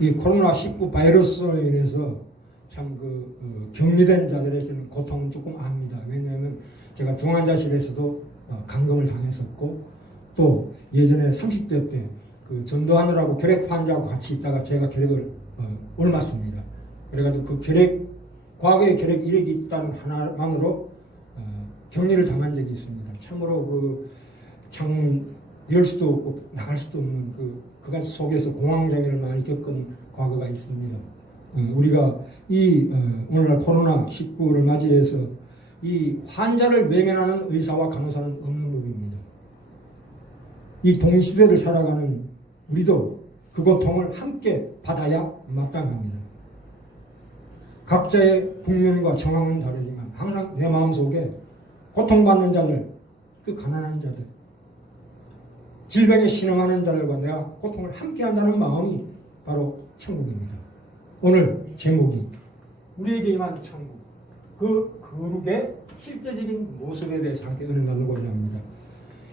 이 코로나19 바이러스로 인해서 참 격리된 자들의 저는 고통은 조금 압니다. 왜냐하면 제가 중환자실에서도 감금을 당했었고, 또 예전에 30대 때 그 전도하느라고 결핵 환자하고 같이 있다가 제가 결핵을 옮았습니다. 그래가지고 그 과거에 결핵 이력이 있다는 하나만으로 격리를 당한 적이 있습니다. 참으로 창문 열 수도 없고 나갈 수도 없는 그가 속에서 공황장애를 많이 겪은 과거가 있습니다. 우리가 오늘날 코로나19를 맞이해서 이 환자를 외면하는 의사와 간호사는 없는 법입니다. 이 동시대를 살아가는 우리도 그 고통을 함께 받아야 마땅합니다. 각자의 국면과 정황은 다르지만 항상 내 마음속에 고통받는 자들, 그 가난한 자들, 질병에 신음하는 자들과 내가 고통을 함께 한다는 마음이 바로 천국입니다. 오늘 제목이 우리에게 임한 천국, 그 거룩의 실제적인 모습에 대해서 함께 은혜 나누고자 합니다.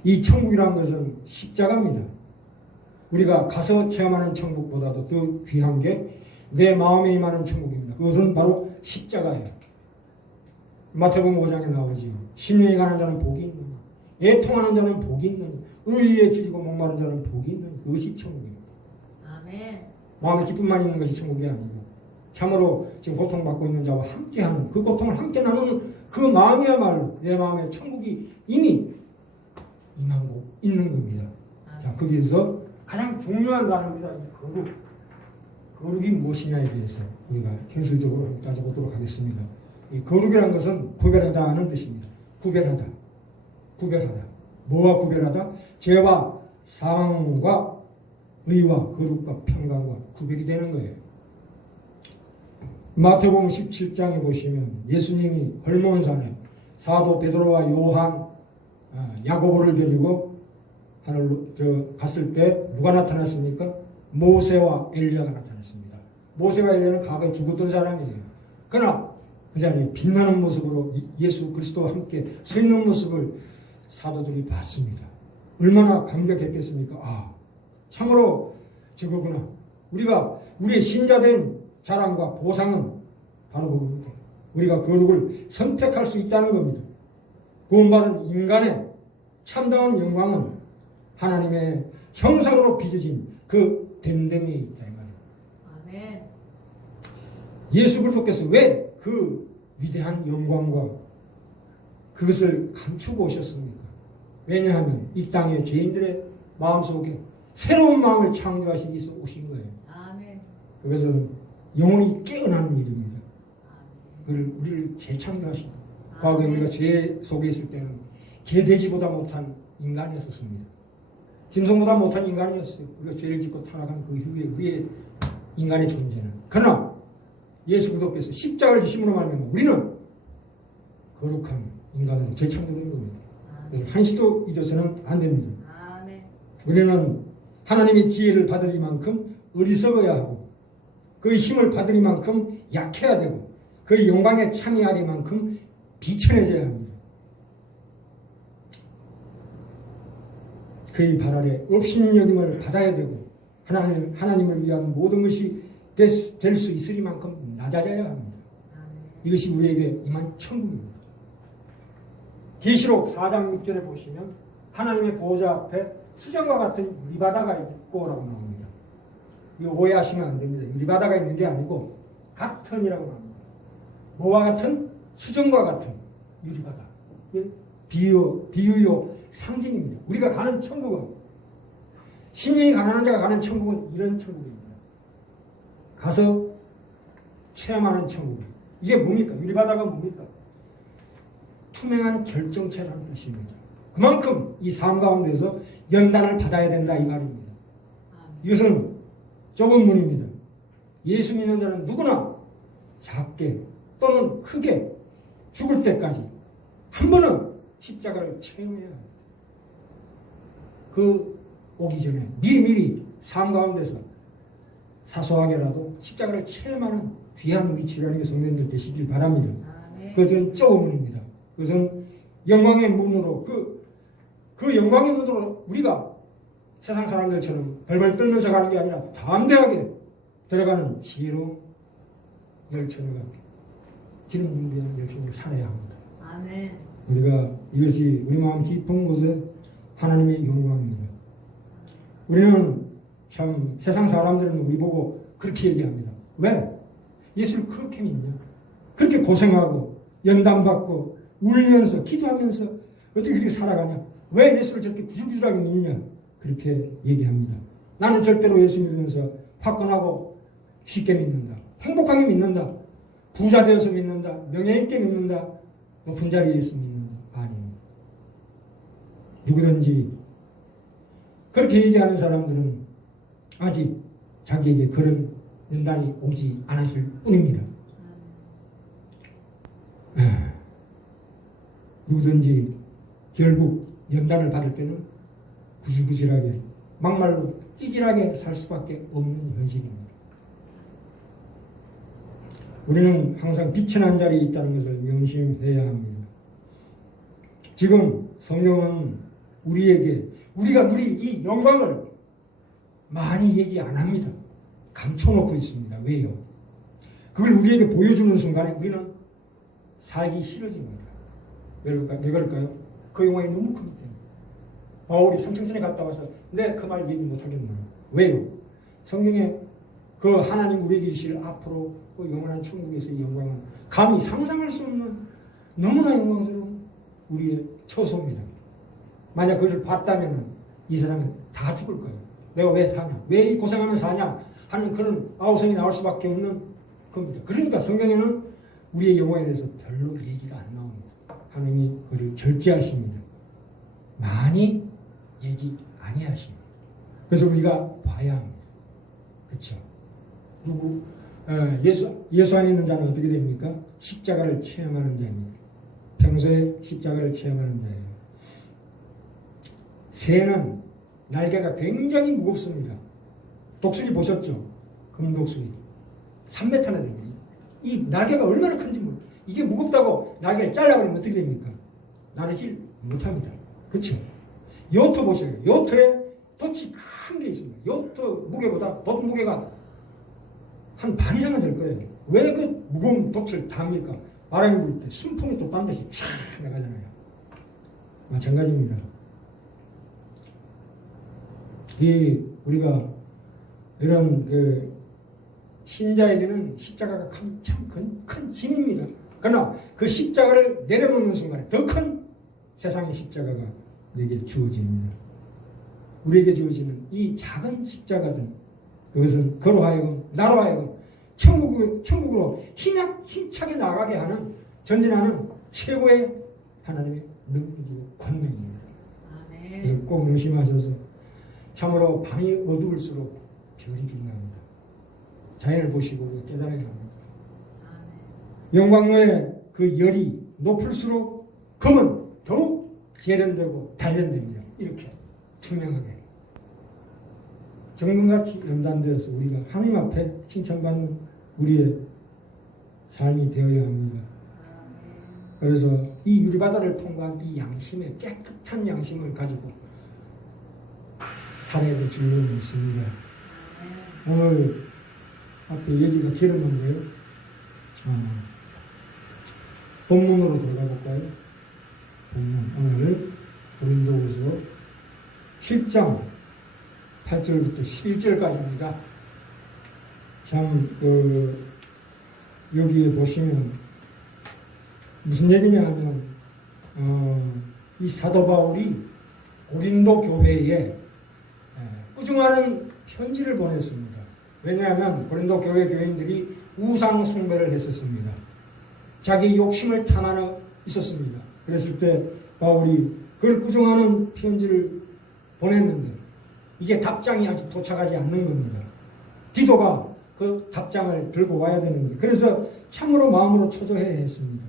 이 천국이라는 것은 십자가입니다. 우리가 가서 체험하는 천국보다도 더 귀한 게 내 마음에 임하는 천국입니다. 그것은 바로 십자가예요. 마태복음 5장에 나오지요. 심령이 가는 자는 복이 있느니, 애통하는 자는 복이 있느니, 의에 기리고 목마른 자는 복이 있느니, 그것이 천국입니다. 아멘. 마음에 기쁨만 있는 것이 천국이 아니고 참으로 지금 고통받고 있는 자와 함께하는, 그 고통을 함께 나누는 그 마음이야말로 내 마음에 천국이 이미 임하고 있는 겁니다. 자, 거기에서 가장 중요한 단어입니다. 거룩. 거룩이 무엇이냐에 대해서 우리가 현실적으로 따져보도록 하겠습니다. 이 거룩이라는 것은 구별하다 하는 뜻입니다. 구별하다. 구별하다. 뭐와 구별하다? 죄와 사망과 의와 거룩과 평강과 구별이 되는 거예요. 마태복음 17장에 보시면 예수님이 헐몬산에 사도 베드로와 요한, 야고보를 데리고 하늘로 갔을 때 누가 나타났습니까? 모세와 엘리야가 나타났습니다. 모세와 엘리야는 과거에 죽었던 사람이에요. 그러나 그 자리에 빛나는 모습으로 예수 그리스도와 함께 서 있는 모습을 사도들이 봤습니다. 얼마나 감격했겠습니까? 참으로 저거구나. 우리의 신자된 자랑과 보상은 바로 그겁니다. 우리가 거룩을 선택할 수 있다는 겁니다. 구원받은 인간의 참다운 영광은 하나님의 형상으로 빚어진 그 됨됨이에 있다 이 말이에요. 아멘. 예수 그리스도께서 왜 그 위대한 영광과 그것을 감추고 오셨습니까? 왜냐하면 이 땅의 죄인들의 마음속에 새로운 마음을 창조하시기 위해서 오신 거예요. 아멘. 그것은 영혼이 깨어나는 일입니다. 우리를 재창조하신 거예요. 과거에 우리가 죄 속에 있을 때는 개돼지보다 못한 인간이었습니다. 짐승보다 못한 인간이었어요. 우리가 죄를 짓고 타락한 그 후에 인간의 존재는. 그러나 예수 그리스도께서 십자가를 지심으로 말미암아 우리는 거룩한 인간으로 재창조된 겁니다. 그래서 한시도 잊어서는 안 됩니다. 아멘. 우리는 하나님의 지혜를 받으리만큼 어리석어야 하고 그의 힘을 받으리만큼 약해야 되고 그의 영광에 참여하리만큼 비천해져야 합니다. 그의 발 아래 업신여김을 받아야 되고 하나님을 위한 모든 것이 될 수 있으리만큼 낮아져야 합니다. 이것이 우리에게 임한 천국입니다. 계시록 4장 6절에 보시면 하나님의 보호자 앞에 수정과 같은 유리바다가 있고라고 나옵니다. 이거 오해하시면 안 됩니다. 유리바다가 있는 게 아니고 같은이라고 나옵니다. 뭐와 같은? 수정과 같은 유리바다. 비유요 상징입니다. 우리가 가는 천국은 심령이 가난한 자가 가는 천국은 이런 천국입니다. 가서 체험하는 천국. 이게 뭡니까? 유리바다가 뭡니까? 투명한 결정체라는 뜻입니다. 그만큼 이 삶 가운데서 연단을 받아야 된다 이 말입니다. 이것은 좁은 문입니다. 예수 믿는 자는 누구나 작게 또는 크게 죽을 때까지 한 번은 십자가를 체험해야 합니다. 그 오기 전에 미리미리 삶 가운데서 사소하게라도 십자가를 체험하는 귀한 위치라는 게 성도님들 되시길 바랍니다. 그것은 좁은 문입니다. 그것은 영광의 문으로 그 영광의 문으로 우리가 세상 사람들처럼 벌벌 떨면서 가는 게 아니라 담대하게 들어가는 지혜로 열천을 기름 분비하는 열천을 살아야 합니다. 아멘. 우리가 이것이 우리 마음 깊은 곳에 하나님의 영광입니다. 우리는 참 세상 사람들은 우리 보고 그렇게 얘기합니다. 왜? 예수를 그렇게 믿냐? 그렇게 고생하고 연단받고 울면서 기도하면서 어떻게 그렇게 살아가냐? 왜 예수를 저렇게 구질구질하게 믿냐? 그렇게 얘기합니다. 나는 절대로 예수 믿으면서 화끈하고 쉽게 믿는다. 행복하게 믿는다. 부자 되어서 믿는다. 명예 있게 믿는다. 높은 자리에 있어 믿는다. 아닙니다. 누구든지 그렇게 얘기하는 사람들은 아직 자기에게 그런 연단이 오지 않았을 뿐입니다. 누구든지 결국 연단을 받을 때는 구질구질하게 막말로 찌질하게 살 수밖에 없는 현실입니다. 우리는 항상 빛의 한 자리에 있다는 것을 명심해야 합니다. 지금 성경은 우리에게 우리가 누릴 이 영광을 많이 얘기 안 합니다. 감춰놓고 있습니다. 왜요? 그걸 우리에게 보여주는 순간에 우리는 살기 싫어집니다. 왜 그럴까요? 그 영광이 너무 크기 때문에. 바울이 삼청전에 갔다 와서 내 그 말 얘기 못하겠네요. 왜요? 성경에 그 하나님 우리에게 주실 앞으로 그 영원한 천국에서의 영광은 감히 상상할 수 없는 너무나 영광스러운 우리의 처소입니다. 만약 그것을 봤다면 이 사람은 다 죽을 거예요. 내가 왜 사냐? 왜 이 고생하면 사냐? 하는 그런 아우성이 나올 수밖에 없는 겁니다. 그러니까 성경에는 우리의 영광에 대해서 별로 얘기가 안 나옵니다. 하나님이 그를 절제하십니다. 많이 얘기 아니하십니다. 그래서 우리가 봐야 합니다. 그렇죠? 누구 예수 안에 있는 자는 어떻게 됩니까? 십자가를 체험하는 자입니다. 평소에 십자가를 체험하는 자예요. 새는 날개가 굉장히 무겁습니다. 독수리 보셨죠? 금독수리 3m나 됩니다. 이 날개가 얼마나 큰지 모르겠어요. 이게 무겁다고 날개를 잘라버리면 어떻게 됩니까? 나르질 못합니다. 그렇죠? 요트 보세요. 요트에 돛이 큰 게 있습니다. 요트 무게보다 돛 무게가 한 반 이상은 될 거예요. 왜 그 무거운 돛을 답니까? 바람이 불 때 순풍이 또 딴 데씩 촥 나가잖아요. 마찬가지입니다. 우리가 이런 신자에게는 십자가가 참 큰 짐입니다. 그러나 그 십자가를 내려놓는 순간에 더 큰 세상의 십자가가 내게 주어집니다. 우리에게 주어지는 이 작은 십자가들, 그것은 그로 하여금 나로 하여금 천국으로 힘차게 나가게 하는 전진하는 최고의 하나님의 능력이고 권능입니다. 그래서 꼭 명심하셔서 참으로 밤이 어두울수록 별이 빛납니다. 자연을 보시고 깨달아야 합니다. 영광로의 그 열이 높을수록 금은 더욱 재련되고 단련됩니다. 이렇게 투명하게 정금같이 연단되어서 우리가 하나님 앞에 칭찬받는 우리의 삶이 되어야 합니다. 그래서 이 유리바다를 통과한 이 양심의 깨끗한 양심을 가지고 살아야 될 줄로 믿습니다. 오늘 앞에 얘기가 길었는데요. 본문으로 들어가 볼까요? 본문 오늘 고린도후서 7장 8절부터 11절까지입니다. 참 여기에 보시면 무슨 얘기냐 하면 이 사도 바울이 고린도 교회에 꾸중하는 편지를 보냈습니다. 왜냐하면 고린도 교회 교인들이 우상 숭배를 했었습니다. 자기 욕심을 탐하여 있었습니다. 그랬을 때 바울이 그걸 꾸중하는 편지를 보냈는데 이게 답장이 아직 도착하지 않는 겁니다. 디도가 그 답장을 들고 와야 되는 거예요. 그래서 참으로 마음으로 초조해 했습니다.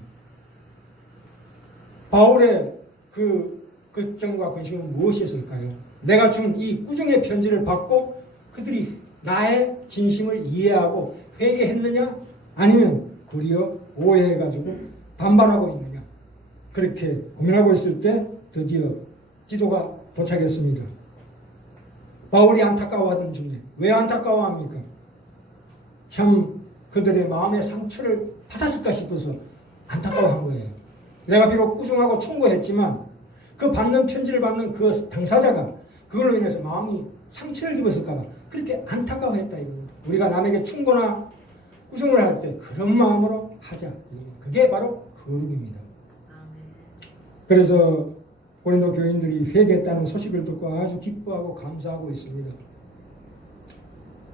바울의 그 걱정과 근심은 무엇이었을까요? 내가 준 이 꾸중의 편지를 받고 그들이 나의 진심을 이해하고 회개했느냐? 아니면 도리어 오해해가지고 반발하고 있느냐? 그렇게 고민하고 있을 때 드디어 디도가 도착했습니다. 바울이 안타까워하던 중에 왜 안타까워합니까? 참 그들의 마음의 상처를 받았을까 싶어서 안타까워한 거예요. 내가 비록 꾸중하고 충고했지만 그 받는 편지를 받는 그 당사자가 그걸로 인해서 마음이 상처를 입었을까 봐 그렇게 안타까워했다 이겁니다. 우리가 남에게 충고나 꾸중을 할 때 그런 마음으로 하자. 그게 바로 거룩입니다. 그래서 고린도 교인들이 회개했다는 소식을 듣고 아주 기뻐하고 감사하고 있습니다.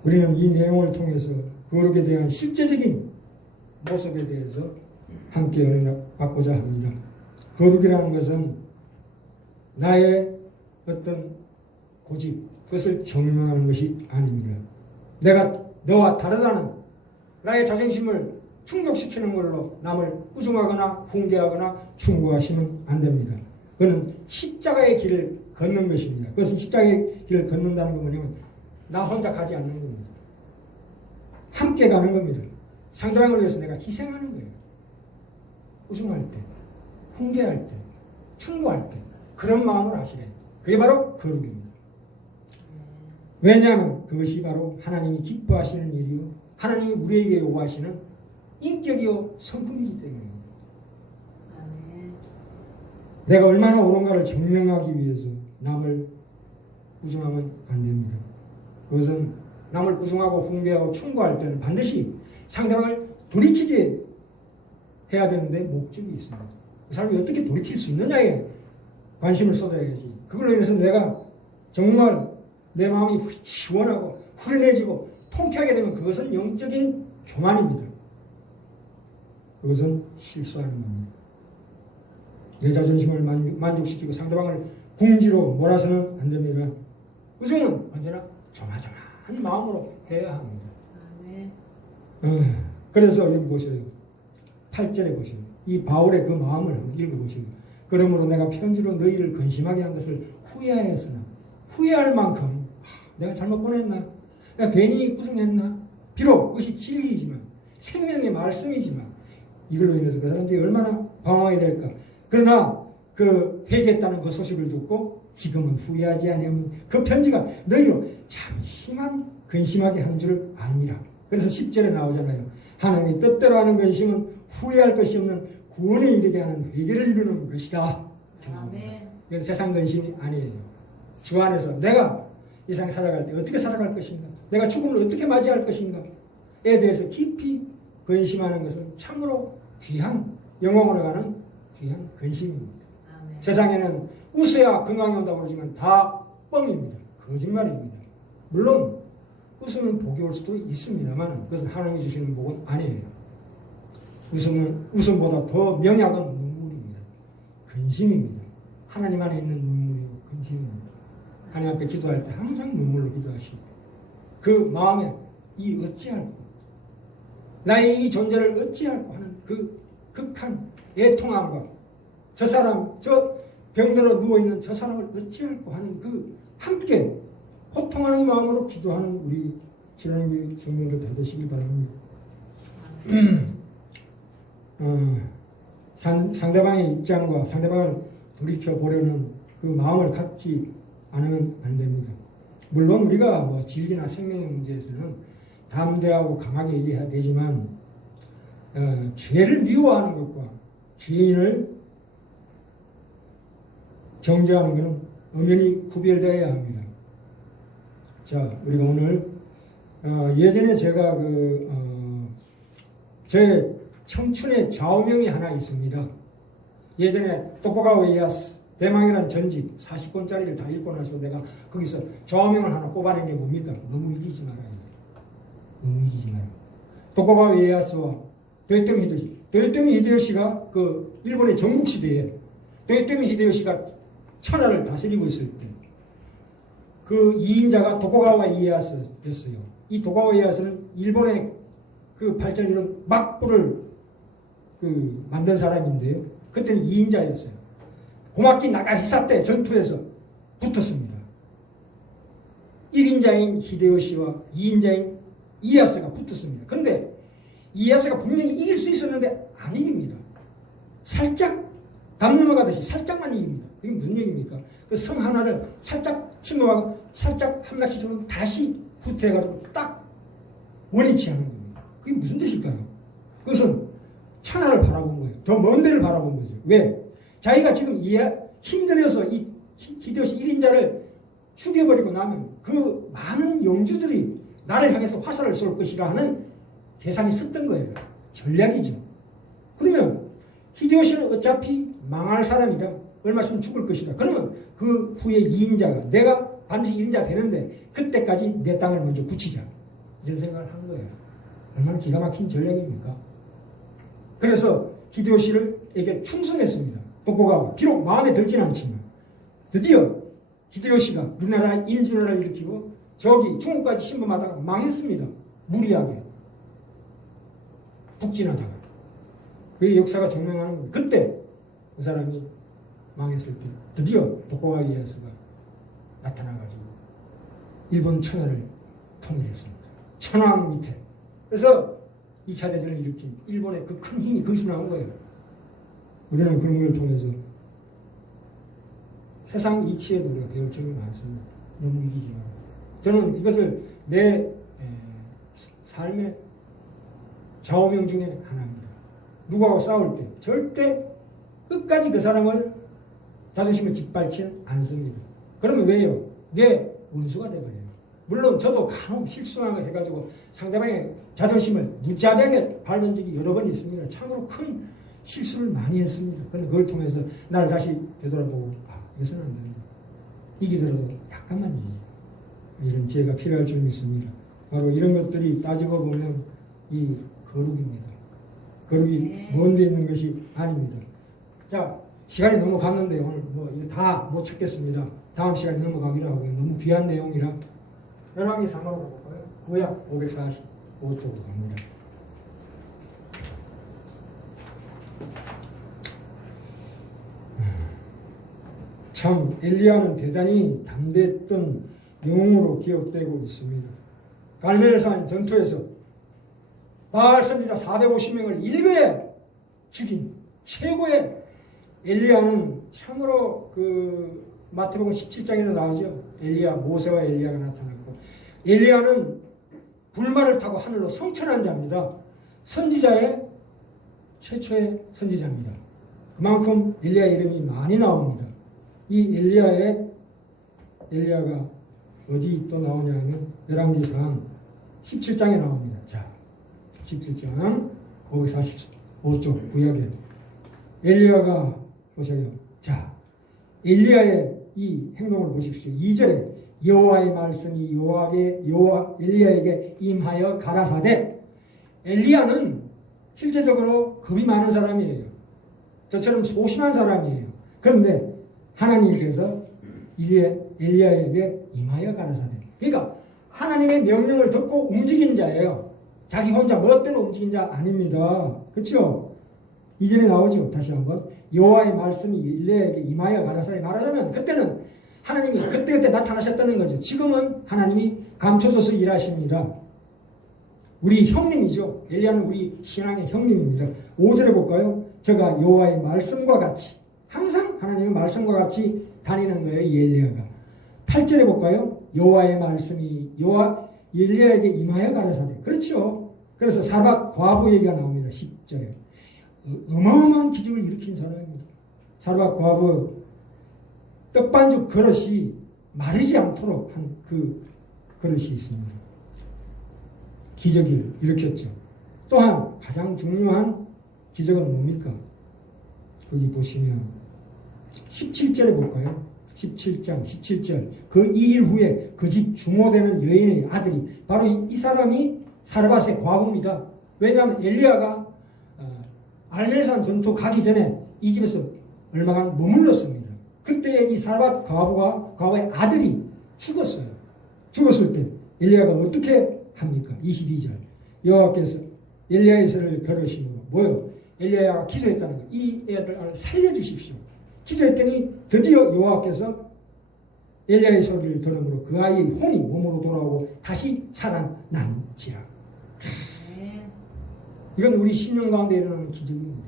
우리는 이 내용을 통해서 거룩에 대한 실제적인 모습에 대해서 함께 은혜 받고자 합니다. 거룩이라는 것은 나의 어떤 고집, 그것을 증명하는 것이 아닙니다. 내가 너와 다르다는 나의 자존심을 충족시키는 걸로 남을 꾸중하거나 훈계하거나 충고하시면 안 됩니다. 그것은 십자가의 길을 걷는 것입니다. 그것은 십자가의 길을 걷는다는 건 뭐냐면 나 혼자 가지 않는 겁니다. 함께 가는 겁니다. 상대방을 위해서 내가 희생하는 거예요. 꾸중할 때, 훈계할 때, 충고할 때 그런 마음으로 하시래요. 그게 바로 거룩입니다. 왜냐하면 그것이 바로 하나님이 기뻐하시는 일이요 하나님이 우리에게 요구하시는 인격이요 성품이기 때문입니다. 내가 얼마나 옳은가를 증명하기 위해서 남을 꾸중하면 안 됩니다. 그것은 남을 꾸중하고 훈계하고 충고할 때는 반드시 상대방을 돌이키게 해야 되는데 목적이 있습니다. 그 사람이 어떻게 돌이킬 수 있느냐에 관심을 쏟아야지. 그걸로 인해서 내가 정말 내 마음이 시원하고 후련해지고 통쾌하게 되면 그것은 영적인 교만입니다. 그것은 실수하는 겁니다. 내 자존심을 만족시키고 상대방을 궁지로 몰아서는 안 됩니다. 꾸중은 언제나 조마조마한 마음으로 해야 합니다. 그래서 여기 보세요. 8절에 보세요. 이 바울의 그 마음을 한번 읽어보세요. 그러므로 내가 편지로 너희를 근심하게 한 것을 후회하였으나 후회할 만큼 내가 잘못 보냈나? 내가 괜히 꾸중했나? 비록 그것이 진리이지만 생명의 말씀이지만 이걸로 인해서 그 사람들이 얼마나 방황하게 될까? 그러나 그 회개했다는 그 소식을 듣고 지금은 후회하지 아니하면 그 편지가 너희로 잠시만 근심하게 한 줄을 아니라. 그래서 10절에 나오잖아요. 하나님이 뜻대로 하는 근심은 후회할 것이 없는 구원에 이르게 하는 회개를 이루는 것이다. 이건 세상 근심이 아니에요. 주 안에서 내가 이 세상 살아갈 때 어떻게 살아갈 것인가? 내가 죽음을 어떻게 맞이할 것인가에 대해서 깊이 근심하는 것은 참으로 귀한 영광으로 가는 귀한 근심입니다. 세상에는 웃어야 건강이 온다고 그러지만 다 뻥입니다. 거짓말입니다. 물론 웃으면 복이 올 수도 있습니다만 그것은 하나님이 주시는 복은 아니에요. 웃음보다 더 명약은 눈물입니다. 근심입니다. 하나님 안에 있는 눈물이고 근심입니다. 하나님 앞에 기도할 때 항상 눈물로 기도하시고 그 마음에 이 어찌할꼬 나의 이 존재를 어찌할꼬 하는 그 극한 애통함과 저 사람 저 병들어 누워있는 저 사람을 어찌할꼬 하는 그 함께 고통하는 마음으로 기도하는 우리 지난교회 성도들 다 되시기 바랍니다. 상대방의 입장과 상대방을 돌이켜보려는 그 마음을 갖지 않으면 안 됩니다. 물론 우리가 뭐 진리나 생명의 문제에서는 담대하고 강하게 얘기해야 되지만 죄를 미워하는 것과 죄인을 정죄하는 것은 엄연히 구별되어야 합니다. 자, 우리가 오늘 예전에 제가 제 청춘의 좌우명이 하나 있습니다. 예전에 토쿠가와 이에야스 대망이라는 전집 40권짜리를 다 읽고 나서 내가 거기서 좌우명을 하나 뽑아낸 게 뭡니까? 너무 이기지 말아요. 너무 이기지 말아요. 토쿠가와 이에야스와 도요토미 히데요시가 그 일본의 전국시대에 도요토미 히데요시가 천하를 다스리고 있을 때 그 2인자가 도쿠가와 이에야스였어요. 이 도쿠가와 이에야스는 일본의 그 발전이론 막부를 만든 사람인데요. 그때는 2인자였어요. 고마키 나가히사 때 전투에서 붙었습니다. 1인자인 히데요시와 2인자인 이에야스가 붙었습니다. 그런데 이에야스가 분명히 이길 수 있었는데 안 이깁니다. 살짝 담 넘어가듯이 살짝만 이깁니다. 그게 무슨 얘기입니까? 그 성 하나를 살짝 침범하고 살짝 함락시 주면 다시 후퇴해가지고 딱 원위치 하는 겁니다. 그게 무슨 뜻일까요? 그것은 천하를 바라본 거예요. 더 먼 데를 바라본 거죠. 왜? 자기가 지금 힘들어서 이 히데요시 1인자를 죽여버리고 나면 그 많은 영주들이 나를 향해서 화살을 쏠 것이라 하는 계산이 섰던 거예요. 전략이죠. 그러면 히데요시는 어차피 망할 사람이다. 얼마 있으면 죽을 것이다. 그러면 그 후에 2인자가 내가 반드시 1인자 되는데 그때까지 내 땅을 먼저 붙이자. 이런 생각을 한 거예요. 얼마나 기가 막힌 전략입니까? 그래서 히데요시에게 충성했습니다. 도쿠가와 비록 마음에 들지는 않지만 드디어 히데요시가 우리나라 임진왜란을 일으키고 저기 중국까지 침범하다가 망했습니다. 무리하게 북진하다가 그 역사가 증명하는 겁니다. 그때 그 사람이 망했을 때 드디어 도쿠가와 이에야스가 나타나가지고 일본 천하를 통일했습니다. 천황 밑에. 그래서 2차 대전을 일으킨 일본의 그 큰 힘이 거기서 나온 거예요. 우리는 그런 걸 통해서 세상 이치에도 우리가 배울 점이 많습니다. 너무 이기지만 저는 이것을 내 삶의 좌우명 중에 하나입니다. 누구하고 싸울 때 절대 끝까지 그 사람을 자존심을 짓밟지는 않습니다. 그러면 왜요? 내 원수가 되어버려요. 물론 저도 간혹 실수한 거 해가지고 상대방의 자존심을 무자비하게 밟은 적이 여러 번 있습니다. 참으로 큰 실수를 많이 했습니다. 그런데 그걸 통해서 나를 다시 되돌아보고 이것은 안 된다. 이기더라도 약간만 이기자. 이런 지혜가 필요할 줄 믿습니다. 바로 이런 것들이 따지고 보면 이 거룩입니다. 거룩이 먼 데 있는 것이 아닙니다. 자, 시간이 너무 갔는데 오늘 이거 다 못 찾겠습니다. 다음 시간에 넘어가기로 하고요. 너무 귀한 내용이라 열왕기 3화로 볼까요? 구약 545쪽으로 갑니다. 참 엘리야는 대단히 담대했던 영웅으로 기억되고 있습니다. 갈멜산 전투에서 바알 선지자 450명을 일거에 죽인 최고의 엘리야는 참으로 그 마태복음 17장에도 나오죠. 엘리야, 모세와 엘리야가 나타났고 엘리야는 불말을 타고 하늘로 성천한 자입니다. 선지자의 최초의 선지자입니다. 그만큼 엘리야 이름이 많이 나옵니다. 이 엘리야가 어디 또 나오냐면 열왕기상 17장에 나옵니다. 자, 17장 545쪽 구약에 엘리야가 보세요. 자, 엘리야의 이 행동을 보십시오. 2절에 여호와의 말씀이 엘리야에게 임하여 가라사대. 엘리야는 실제적으로 겁이 많은 사람이에요. 저처럼 소심한 사람이에요. 그런데 하나님께서 엘리야에게 임하여 가라사대. 그러니까 하나님의 명령을 듣고 움직인 자예요. 자기 혼자 멋대로 움직인 자 아닙니다. 그렇죠? 이전에 나오죠. 다시 한번 여호와의 말씀이 엘리야에게 임하여 가라사대. 말하자면 그때는 하나님이 그때그때 나타나셨다는 거죠. 지금은 하나님이 감춰줘서 일하십니다. 우리 형님이죠. 엘리야는 우리 신앙의 형님입니다. 5절에 볼까요? 저가 여호와의 말씀과 같이 항상 하나님의 말씀과 같이 다니는 거예요. 이 엘리야가. 8절에 볼까요? 여호와의 말씀이 엘리야에게 임하여 가라사대. 그렇죠. 그래서 사르밧 과부 얘기가 나옵니다. 10절에. 어마어마한 기적을 일으킨 사람입니다. 사르밧 과부 떡반죽 그릇이 마르지 않도록 한 그 그릇이 있습니다. 기적을 일으켰죠. 또한 가장 중요한 기적은 뭡니까? 거기 보시면 17절에 볼까요? 17장 17절. 그 2일 후에 그 집 주모되는 여인의 아들이 바로 이 사람이 사르밧의 과부입니다. 왜냐하면 엘리야가 알멜산 전투 가기 전에 이 집에서 얼마간 머물렀습니다. 그때 이 사르밧 과부의 아들이 죽었어요. 죽었을 때 엘리야가 어떻게 합니까? 22절. 여호와께서 엘리야의 소리를 들으심으로 뭐요? 엘리야가 기도했다는 거예요. 이 애를 살려주십시오. 기도했더니 드디어 여호와께서 엘리야의 소리를 들음으로 그 아이의 혼이 몸으로 돌아오고 다시 살아난지라. 이건 우리 신령 가운데 일어나는 기적입니다.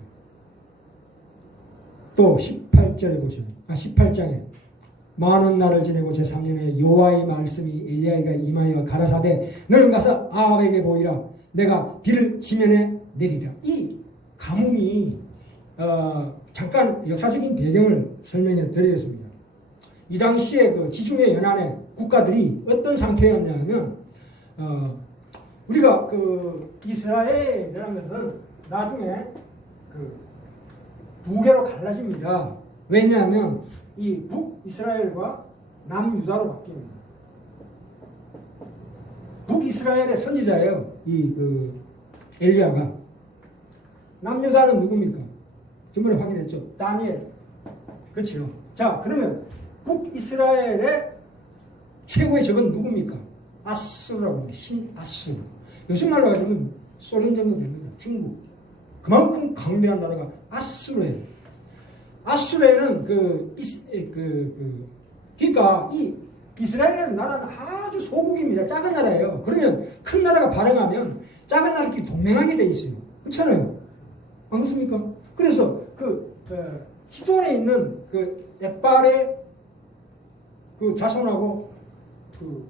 또 18절에 보시면 18장에 많은 날을 지내고 제3년에 여호와의 말씀이 엘리야에게 임하여 가라사대 너는 가서 아합에게 보이라 내가 비를 지면에 내리라. 이 가뭄이 잠깐 역사적인 배경을 설명해 드리겠습니다. 이 당시에 그 지중해 연안의 국가들이 어떤 상태였냐면 우리가 그 이스라엘이라는 것은 나중에 그 두 개로 갈라집니다. 왜냐하면 이 북이스라엘과 남유다로 바뀝니다. 북이스라엘의 선지자예요. 이 그 엘리야가. 남유다는 누굽니까? 전번에 확인했죠. 다니엘. 그렇죠. 자, 그러면 북이스라엘의 최고의 적은 누굽니까? 아수르라고 합니다. 신아수르. 요즘 말로 하자면 소련 정도 됩니다. 중국. 그만큼 강대한 나라가 아수르예요. 아수르에는 그러니까 이 이스라엘이라는 나라는 아주 소국입니다. 작은 나라예요. 그러면 큰 나라가 발흥하면 작은 나라끼리 동맹하게 돼 있어요. 그렇잖아요. 안 그렇습니까? 그래서 시돈에 있는 그 에빨의 그 자손하고 그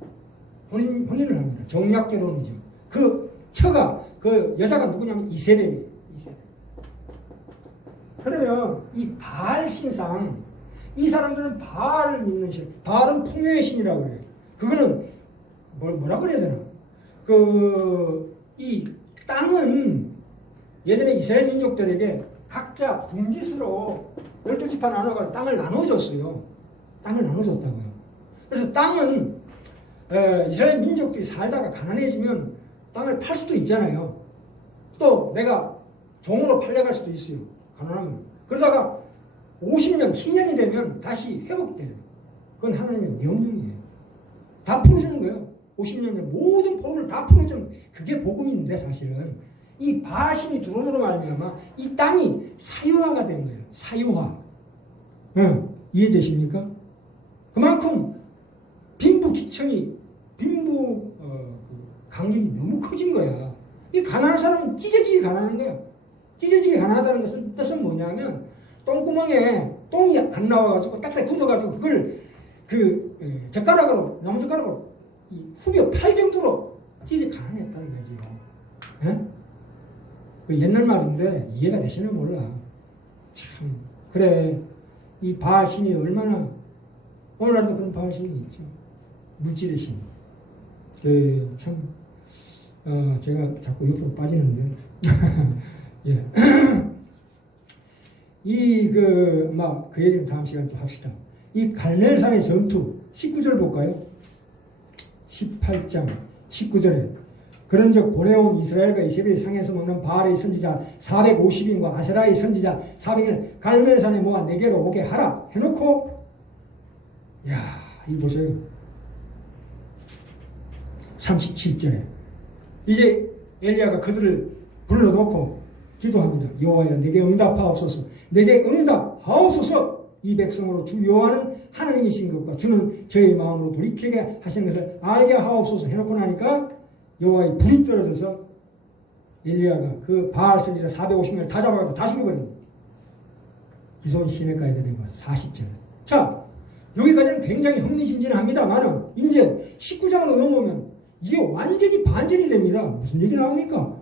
혼인을 합니다. 정략 결혼이죠. 그 처가 그 여자가 누구냐면 이세벨이에요. 그러면 이 바알 신상 이 사람들은 바알을 믿는 신, 바알은 풍요의 신이라고 그래요. 그거는 뭐라 그래야 되나? 이 땅은 예전에 이스라엘 민족들에게 각자 분깃으로 12지파 나눠가지고 땅을 나눠줬어요. 땅을 나눠줬다고요. 그래서 땅은 이스라엘 민족들이 살다가 가난해지면 땅을 팔 수도 있잖아요. 또 내가 종으로 팔려갈 수도 있어요. 가난하면. 그러다가 50년, 희년이 되면 다시 회복돼요. 그건 하나님의 명령이에요. 다 풀어주는 거예요. 50년에 모든 복음을 다 풀어주는 그게 복음인데 사실은 이 바신이 들어오므로 말미암아 이 땅이 사유화가 된 거예요. 사유화. 이해되십니까? 그만큼 빈부 간격이 너무 커진 거야. 이 가난한 사람은 찢어지게 가난한 거야. 찢어지게 가난하다는 것은 뜻은 뭐냐면 똥구멍에 똥이 안 나와가지고 딱딱 굳어가지고 그걸 젓가락으로 나무젓가락으로 후벼 팔 정도로 찢어 가난했다는 거지. 그 옛날 말인데 이해가 되시나 몰라. 참 그래 이 바알신이 얼마나 오늘날도 그런 바알신이 있죠. 물질의 신. 참 제가 자꾸 옆으로 빠지는데 예. 그 얘기는 다음 시간에 또 합시다. 이 갈멜산의 전투 19절 볼까요? 18장 19절에 그런즉 보내온 이스라엘과 이세벨이 상에서 먹는 바알의 선지자 450인과 아세라의 선지자 400인을 갈멜산에 모아 내게로 오게 하라 해놓고 이거 보세요. 37절에 이제 엘리야가 그들을 불러놓고 기도합니다. 여호와여 내게 응답하옵소서. 내게 응답하옵소서. 이 백성으로 주 여호와는 하나님이신 것과 주는 저의 마음으로 돌이키게 하시는 것을 알게 하옵소서 해놓고 나니까 여호와의 불이 떨어져서 엘리야가 그 바알 선지자 450명을 다 잡아가지고 다 죽여버립니다. 기손 시내까지 데리고 와서 40절. 자, 여기까지는 굉장히 흥미진진합니다만은 이제 19장으로 넘어오면 이게 완전히 반전이 됩니다. 무슨 얘기 나옵니까?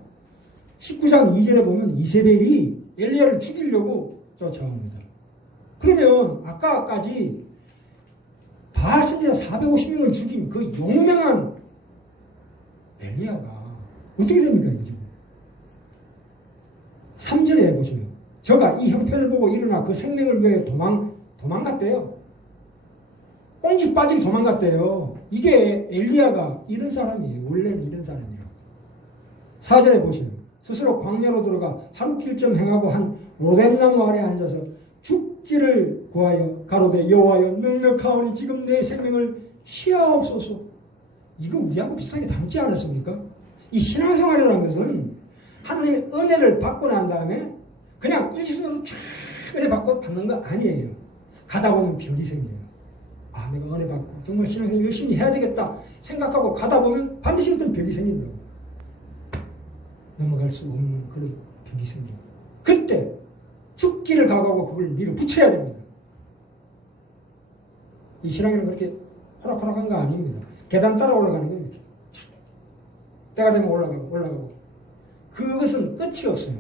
19장 2절에 보면 이세벨이 엘리야를 죽이려고 쫓아옵니다. 그러면 아까까지 바알 선지자 450명을 죽인 그 용맹한 엘리야가 어떻게 됩니까? 이거 지금 3절에 보시면 저가 이 형편을 보고 일어나 그 생명을 위해 도망갔대요. 꽁지 빠지게 도망갔대요. 이게 엘리야가 이런 사람이에요. 원래는 이런 사람이에요. 4절에 보시면 스스로 광야로 들어가 하루 길쯤 행하고 한 로뎀나무 아래 앉아서 죽기를 구하여 가로되 여호와여 넉넉하오니 지금 내 생명을 취하옵소서. 이거 우리하고 비슷하게 닮지 않았습니까? 이 신앙생활이라는 것은 하나님의 은혜를 받고 난 다음에 그냥 일시적으로 쫙 은혜 받고 받는 거 아니에요. 가다 보면 벽이 생겨요. 내가 은혜 받고 정말 신앙생활 열심히 해야 되겠다 생각하고 가다 보면 반드시 어떤 벽이 생긴다고. 넘어갈 수 없는 그런 벽이 생겨요. 그때 죽기를 각오하고 그걸 밀어붙여야 됩니다. 이 신앙에는 그렇게 호락호락한 거 아닙니다. 계단 따라 올라가는 거예요. 이렇게. 때가 되면 올라가고. 그것은 끝이 없어요.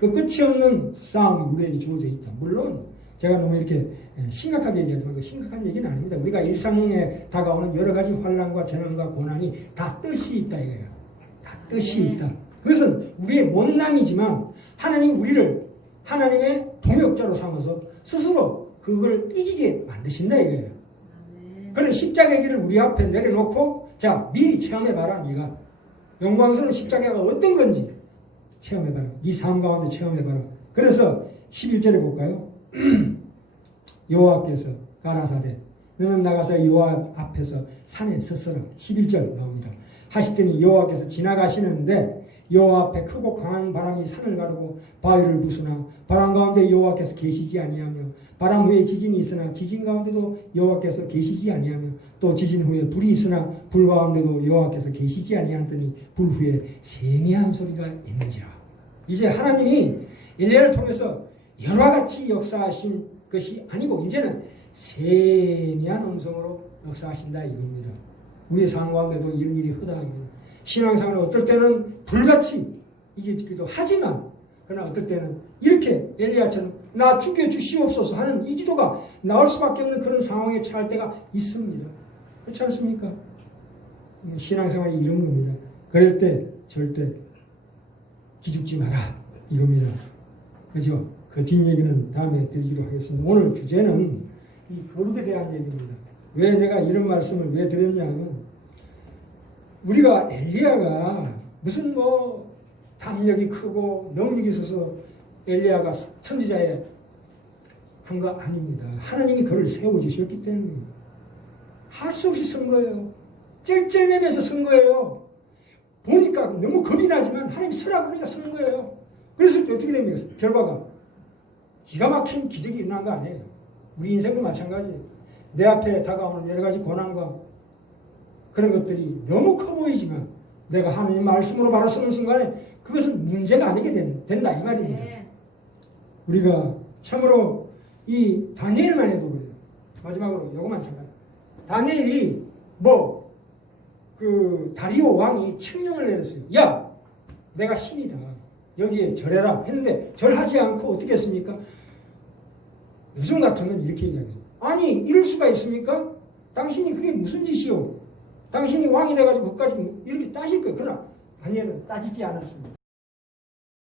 그 끝이 없는 싸움이 우리에게 주어져 있다. 물론 제가 너무 이렇게 심각하게 얘기하지만 그 심각한 얘기는 아닙니다. 우리가 일상에 다가오는 여러 가지 환난과 재난과 고난이 다 뜻이 있다 이거예요. 다 뜻이 있다. 그것은 우리의 못남이지만 하나님 우리를 하나님의 동역자로 삼아서 스스로 그걸 이기게 만드신다 이거예요. 그런 십자가의 길을 우리 앞에 내려놓고 자 미리 체험해봐라. 네가 영광스러운 십자가가 어떤 건지 체험해봐라. 네 삶 가운데 체험해봐라. 그래서 11절에 볼까요? 여호와께서 가라사대 너는 나가서 여호와 앞에서 산에 섰으라. 11절 나옵니다. 하시더니 여호와께서 지나가시는데 여호와 앞에 크고 강한 바람이 산을 가르고 바위를 부수나 바람 가운데 여호와께서 계시지 아니하며 바람 후에 지진이 있으나 지진 가운데도 여호와께서 계시지 아니하며 또 지진 후에 불이 있으나 불 가운데도 여호와께서 계시지 아니하더니 불 후에 세미한 소리가 있는지라. 이제 하나님이 엘리야를 통해서 여러 같이 역사하신 것이 아니고 이제는 세미한 음성으로 역사하신다 이겁니다. 우리의 삶 가운데도 이런 일이 허다합니다. 신앙생활은 어떨 때는 불같이 이기기도 하지만 그러나 어떨 때는 이렇게 엘리야처럼 나 죽여주시옵소서 하는 이 기도가 나올 수밖에 없는 그런 상황에 처할 때가 있습니다. 그렇지 않습니까? 신앙생활이 이런 겁니다. 그럴 때 절대 기죽지 마라 이겁니다. 그죠? 그 뒷얘기는 다음에 드리기로 하겠습니다. 오늘 주제는 이 거룩에 대한 얘기입니다. 왜 내가 이런 말씀을 왜 드렸냐면 우리가 엘리야가 무슨 뭐 담력이 크고 능력이 있어서 엘리야가 선지자에 한 거 아닙니다. 하나님이 그를 세워주셨기 때문에 할 수 없이 선 거예요. 쩔쩔매면서 선 거예요. 보니까 너무 겁이 나지만 하나님이 서라고 그러니까 선 거예요. 그랬을 때 어떻게 됩니까? 결과가 기가 막힌 기적이 일어난 거 아니에요. 우리 인생도 마찬가지예요. 내 앞에 다가오는 여러 가지 고난과 그런 것들이 너무 커 보이지만 내가 하나님 말씀으로 바로 서는 순간에 그것은 문제가 아니게 된다 이 말입니다. 네. 우리가 참으로 이 다니엘만 해도 그래요. 마지막으로 요것만 잠깐. 다니엘이 그 다리오 왕이 칙령을 내렸어요. 야, 내가 신이다. 여기에 절해라 했는데 절하지 않고 어떻게 했습니까? 요즘 같으면 이렇게 얘기하죠. 아니 이럴 수가 있습니까? 당신이 그게 무슨 짓이오? 당신이 왕이 돼가지고 그까지 이렇게 따질 거예요. 그러나 다니엘은 따지지 않았습니다.